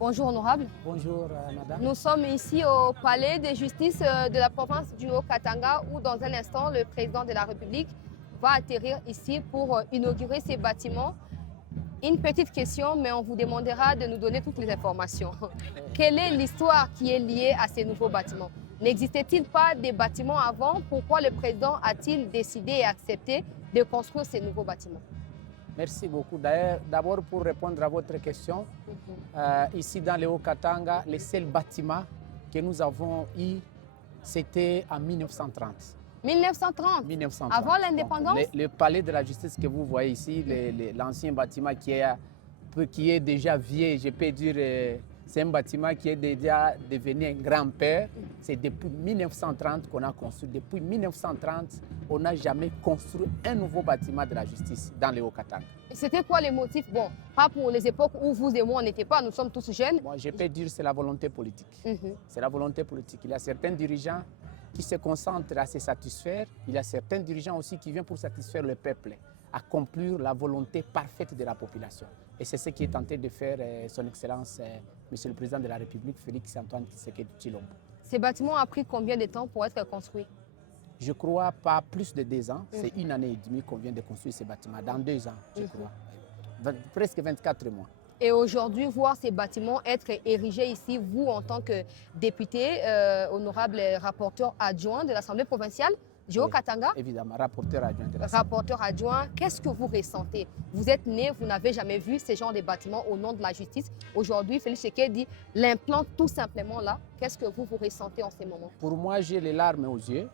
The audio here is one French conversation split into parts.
Bonjour honorable. Bonjour madame. Nous sommes ici au palais de justice de la province du Haut-Katanga où dans un instant le président de la République va atterrir ici pour inaugurer ces bâtiments. Une petite question, mais on vous demandera de nous donner toutes les informations. Quelle est l'histoire qui est liée à ces nouveaux bâtiments? N'existait-il pas des bâtiments avant? Pourquoi le président a-t-il décidé et accepté de construire ces nouveaux bâtiments? Merci beaucoup. D'abord, pour répondre à votre question, ici dans le Haut-Katanga, le seul bâtiment que nous avons eu, c'était en 1930. 1930, avant l'indépendance? Le palais de la justice que vous voyez ici, l'ancien bâtiment qui est déjà vieux, je peux dire, c'est un bâtiment qui est déjà devenu un grand-père. C'est depuis 1930 qu'on a construit. Depuis 1930, on n'a jamais construit un nouveau bâtiment de la justice dans le Haut-Katanga. C'était quoi les motifs? Bon, pas pour les époques où vous et moi, on n'était pas, nous sommes tous jeunes. Moi, je peux dire que c'est la volonté politique. C'est la volonté politique. Il y a certains dirigeants qui se concentrent à se satisfaire. Il y a certains dirigeants aussi qui viennent pour satisfaire le peuple, accomplir la volonté parfaite de la population. Et c'est ce qui est tenté de faire son Excellence, Monsieur le Président de la République, Félix Antoine Tshisekedi Tshilombo. Ces bâtiments ont pris combien de temps pour être construits? Je crois pas plus de 2 ans. C'est 1 année et demie qu'on vient de construire ces bâtiments. Dans 2 ans, je crois. Presque 24 mois. Et aujourd'hui, voir ces bâtiments être érigés ici, vous en tant que député, honorable rapporteur adjoint de l'Assemblée provinciale du Haut-Katanga. Évidemment, rapporteur adjoint de l'Assemblée. Rapporteur adjoint, qu'est-ce que vous ressentez? Vous êtes né, vous n'avez jamais vu ce genre de bâtiments au nom de la justice. Aujourd'hui, Félix Tshisekedi l'implante tout simplement là. Qu'est-ce que vous ressentez en ces moments? Pour moi, j'ai les larmes aux yeux.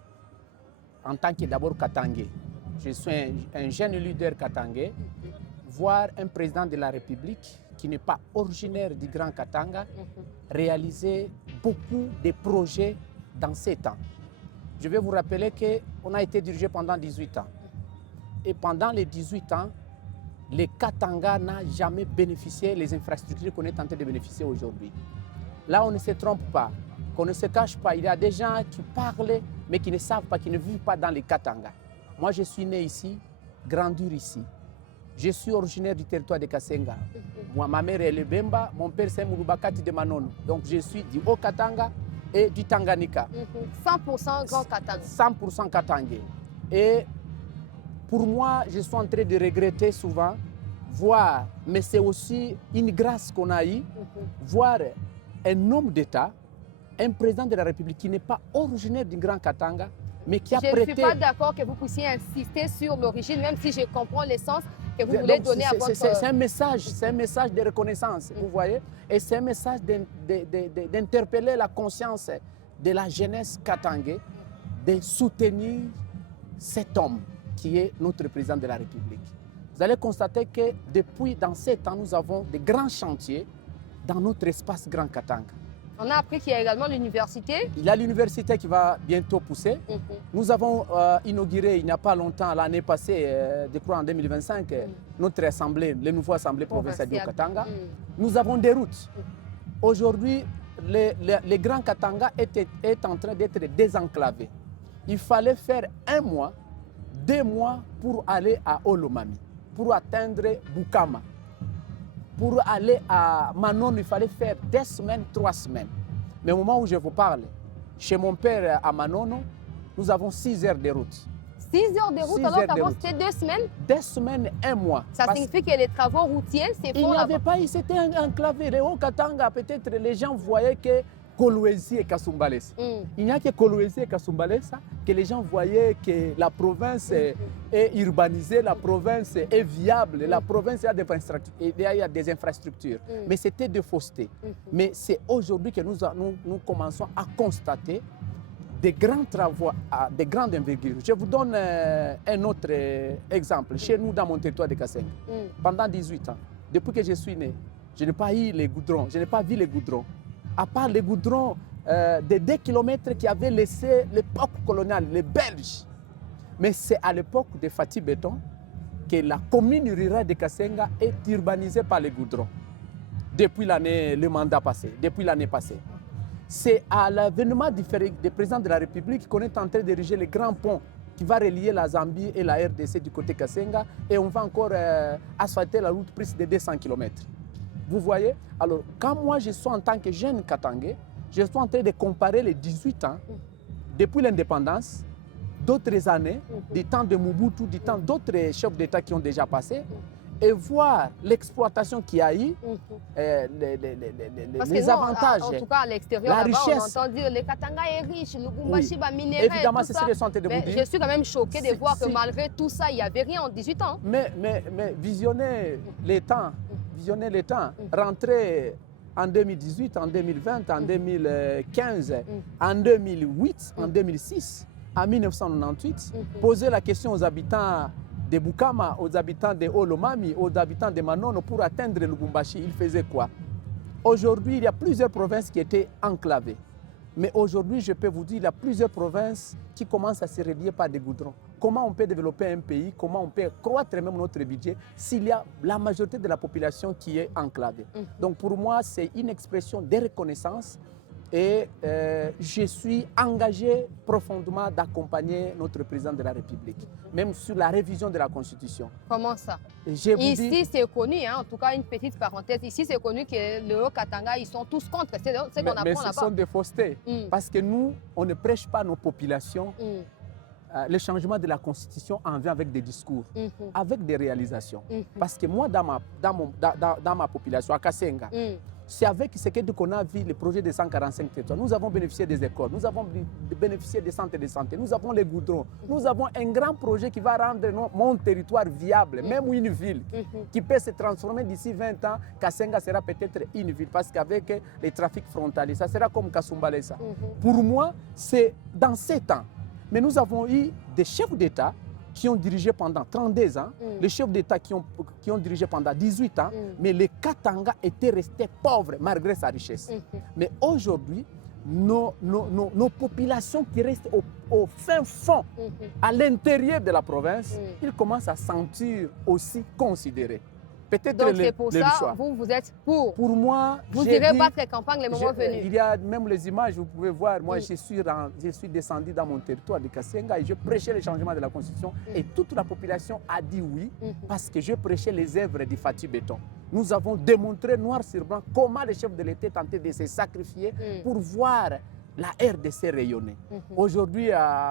En tant que d'abord Katangais, je suis un jeune leader katangais. Voir un président de la République qui n'est pas originaire du Grand Katanga réaliser beaucoup de projets dans ces temps. Je vais vous rappeler qu'on a été dirigé pendant 18 ans. Et pendant les 18 ans, le Katanga n'a jamais bénéficié des infrastructures qu'on est tenté de bénéficier aujourd'hui. Là, on ne se trompe pas, qu'on ne se cache pas. Il y a des gens qui parlent, mais qui ne savent pas, qui ne vivent pas dans le Katanga. Moi, je suis né ici, grandi ici. Je suis originaire du territoire de Kasenga. Moi, ma mère est le Bemba, mon père c'est Moulubakati de Manono. Donc je suis du Haut-Katanga et du Tanganyika. 100% Grand Katanga. 100% Katangais. Et pour moi, je suis en train de regretter souvent, voir, mais c'est aussi une grâce qu'on a eue, voir un homme d'État, un président de la République qui n'est pas originaire du Grand Katanga, mais qui a prêté... Je ne suis pas d'accord que vous puissiez insister sur l'origine, même si je comprends l'essence que vous voulez donner à votre... C'est un message de reconnaissance, vous voyez, et c'est un message d'interpeller la conscience de la jeunesse katangais, de soutenir cet homme qui est notre président de la République. Vous allez constater que depuis, dans ces temps, nous avons de grands chantiers dans notre espace Grand Katanga. On a appris qu'il y a également l'université. Il y a l'université qui va bientôt pousser. Nous avons inauguré il n'y a pas longtemps, l'année passée, je crois en 2025, notre assemblée, le nouveau assemblée provinciale du Katanga. Nous avons des routes. Aujourd'hui, le Grand Katanga est en train d'être désenclavé. Il fallait faire 1 mois, 2 mois pour aller à Olomami, pour atteindre Bukama. Pour aller à Manono, il fallait faire 2 semaines, 3 semaines. Mais au moment où je vous parle, chez mon père à Manono, nous avons 6 heures de route. 6 heures de route, alors qu'avant c'était 2 semaines? 2 semaines, 1 mois. Ça signifie que les travaux routiers, c'est fort. Il n'y avait pas, c'était enclavé. Le Haut-Katanga, peut-être les gens voyaient que Kolwezi et Kasumbalesa. Il n'y a que Kolwezi et Kasumbalesa que les gens voyaient que la province est urbanisée, la province est viable, la province a des infrastructures. Mais c'était de fausseté. Mais c'est aujourd'hui que nous commençons à constater des grands travaux, de grande envergure. Je vous donne un autre exemple. Chez nous, dans mon territoire de Kasenga, pendant 18 ans, depuis que je suis né, je n'ai pas eu les goudrons, je n'ai pas vu les goudrons. À part les goudrons de 2 km qui avaient laissé l'époque coloniale, les Belges. Mais c'est à l'époque de Fatih Béton que la commune rurale de Kasenga est urbanisée par les goudrons. Depuis le mandat passé, depuis l'année passée. C'est à l'avènement du président de la République qu'on est en train d'ériger le grand pont qui va relier la Zambie et la RDC du côté Kasenga. Et on va encore asphalter la route plus de 200 km. Vous voyez? Alors, quand moi je suis en tant que jeune Katangais, je suis en train de comparer les 18 ans depuis l'indépendance, d'autres années, du temps de Mobutu, du temps d'autres chefs d'État qui ont déjà passé, et voir l'exploitation qu'il y a eu, les avantages, en tout cas à l'extérieur, la richesse. On entend dire le Katanga est riche, le Lubumbashi va minérer. Évidemment, c'est ce que je suis en train de vous dire. Je suis quand même choquée de voir que malgré tout ça, il n'y avait rien en 18 ans. Mais visionner les temps, rentrer en 2018, en 2020, en 2015, en 2008, en 2006, en 1998, poser la question aux habitants de Bukama, aux habitants de Olomami, aux habitants de Manono pour atteindre le Lubumbashi, ils faisaient quoi? Aujourd'hui, il y a plusieurs provinces qui étaient enclavées. Mais aujourd'hui, je peux vous dire, il y a plusieurs provinces qui commencent à se relier par des goudrons. Comment on peut développer un pays, comment on peut croître même notre budget s'il y a la majorité de la population qui est enclavée. Donc pour moi, c'est une expression de reconnaissance et je suis engagé profondément d'accompagner notre président de la République, même sur la révision de la Constitution. Comment ça? Ici, c'est connu, hein, en tout cas une petite parenthèse, ici c'est connu que le Haut-Katanga, ils sont tous contre, c'est ce qu'on apprend là-bas. Mais ce sont des faussetés, parce que nous, on ne prêche pas nos populations. Le changement de la Constitution en vient avec des discours, avec des réalisations. Parce que moi, dans ma population, à Kasenga, c'est avec ce qu'on a vu le projet de 145 territoires. Nous avons bénéficié des écoles, nous avons bénéficié des centres de santé, nous avons les goudrons, nous avons un grand projet qui va rendre mon territoire viable, même une ville qui peut se transformer d'ici 20 ans. Kasenga sera peut-être une ville parce qu'avec les trafics frontaliers, ça sera comme Kasumbalesa. Pour moi, c'est dans 7 ans. Mais nous avons eu des chefs d'État qui ont dirigé pendant 32 ans, les chefs d'État qui ont dirigé pendant 18 ans, mais le Katanga était resté pauvre malgré sa richesse. Mais aujourd'hui, nos populations qui restent au fin fond, à l'intérieur de la province, ils commencent à se sentir aussi considérés. Peut-être donc c'est pour ça, vous êtes pour. Pour moi, vous irez battre campagne le moment venu. Il y a même les images, vous pouvez voir, moi je suis descendu dans mon territoire de Kasenga et je prêchais le changement de la Constitution et toute la population a dit oui parce que je prêchais les œuvres du Fatih Béton. Nous avons démontré noir sur blanc comment les chefs de l'État tentaient de se sacrifier pour voir la RDC rayonner. Aujourd'hui,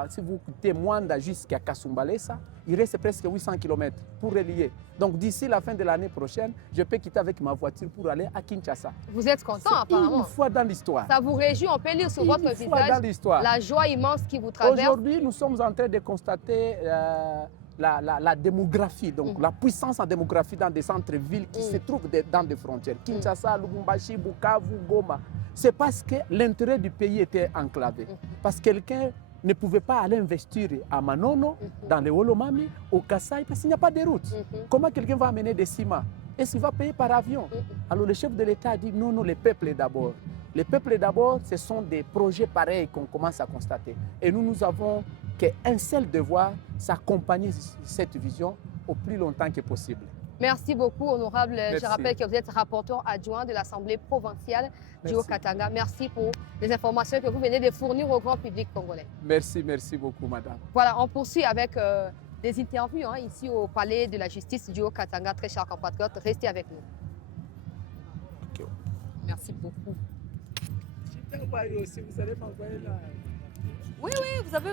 si vous quittez Mwanda jusqu'à Kasumbalesa, il reste presque 800 km pour relier. Donc d'ici la fin de l'année prochaine, je peux quitter avec ma voiture pour aller à Kinshasa. Vous êtes content apparemment? Une fois dans l'histoire. Ça vous réjouit, on peut lire sur votre visage la joie immense qui vous traverse. Aujourd'hui, nous sommes en train de constater la démographie, donc la puissance en démographie dans des centres-villes qui se trouvent dans des frontières. Kinshasa, Lubumbashi, Bukavu, Goma. C'est parce que l'intérêt du pays était enclavé. Parce que quelqu'un ne pouvait pas aller investir à Manono, dans les Olomami, au Kasaï, parce qu'il n'y a pas de route. Comment quelqu'un va amener des ciments? Est-ce qu'il va payer par avion? Alors le chef de l'État a dit non, non, les peuples d'abord. Les peuples d'abord, ce sont des projets pareils qu'on commence à constater. Et nous avons qu'un seul devoir, c'est accompagner cette vision au plus longtemps que possible. Merci beaucoup, honorable. Merci. Je rappelle que vous êtes rapporteur adjoint de l'Assemblée provinciale du Haut-Katanga. Merci pour les informations que vous venez de fournir au grand public congolais. Merci beaucoup, madame. Voilà, on poursuit avec des interviews ici au Palais de la Justice du Haut-Katanga. Très chers compatriotes, restez avec nous. Okay. Merci beaucoup. Vous allez m'envoyer là. Oui, vous avez...